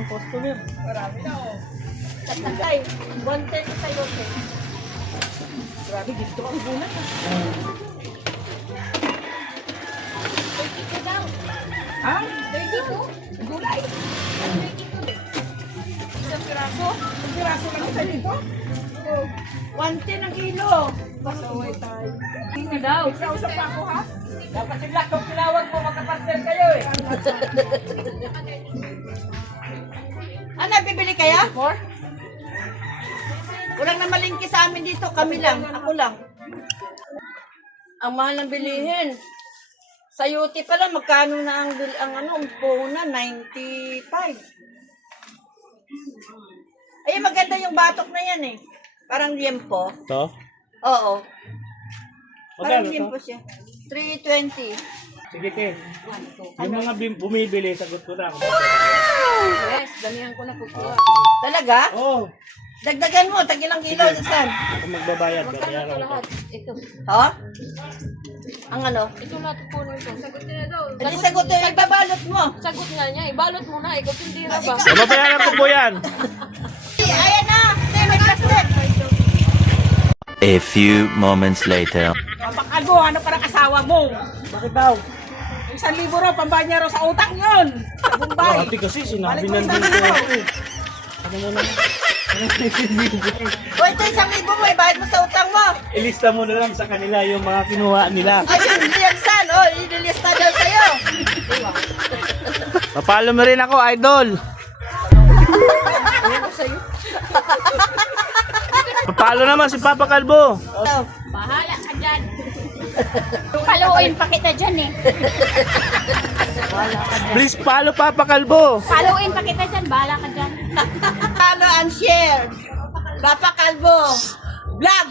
ng customer. Marami na oh. Tatagay, 110 sa'yo. Grabe, dito ang bunat. Ito daw. Ha? 32? Gulay. 32. Isang piraso? Ang piraso lang isa dito. Oh. 110 ang kilo. Pasaway tayo. Tingnan daw. Kausap pa ako ha? Dapat sila kung tinawag mo, magkapartner kayo eh. Ano, bibili kaya? Walang na malingki sa amin dito, kami lang, ako lang. Ang mahal ng bilihin. Sa UT pala, magkano na ang puhunan? 95. Ay, maganda yung batok na yan eh. Parang liempo. To? Oo. Parang Magkano to? liempo siya. 320. Sige, te. Yung mga bumibili, sagot ko na. Yes, damihan ko na kukuha. Talaga? Oo. Dagdagan mo, tag ilang kilo, saan? Ako magbabayad, babayaran ko. Ito. Ha? Ang ano? Ito lahat po na ito. Sagutin na daw. Hindi sagot yun, ibabalot mo. Sagot nga niya. Ibalot mo na. Ikaw hindi na ba? Babayaran ko po yan. Ayan na! Hindi, may plastic! A few moments later. Papakalbo, ano parang asawa mo? Bakit daw? 1,000 raw, pambanya raw sa utang yun. Sa Bombay. Ate kasi sinabi Balik mo nandun isa ko. na. Ano mo naman? O ito, 1,000 mo, ibayad mo sa utang mo. Ilista mo na lang sa kanila yung mga kinuha nila. Ayun, liyansan, o, inilista daw sa'yo. Papalo mo rin ako, idol. Papalo naman si Papa Kalbo. Bahala ka dyan. Paluin pa kita dyan eh. Please follow Papa Kalbo. Paluin pa kita dyan. Bahala ka dyan. Follow and share. Papa Kalbo. Vlog.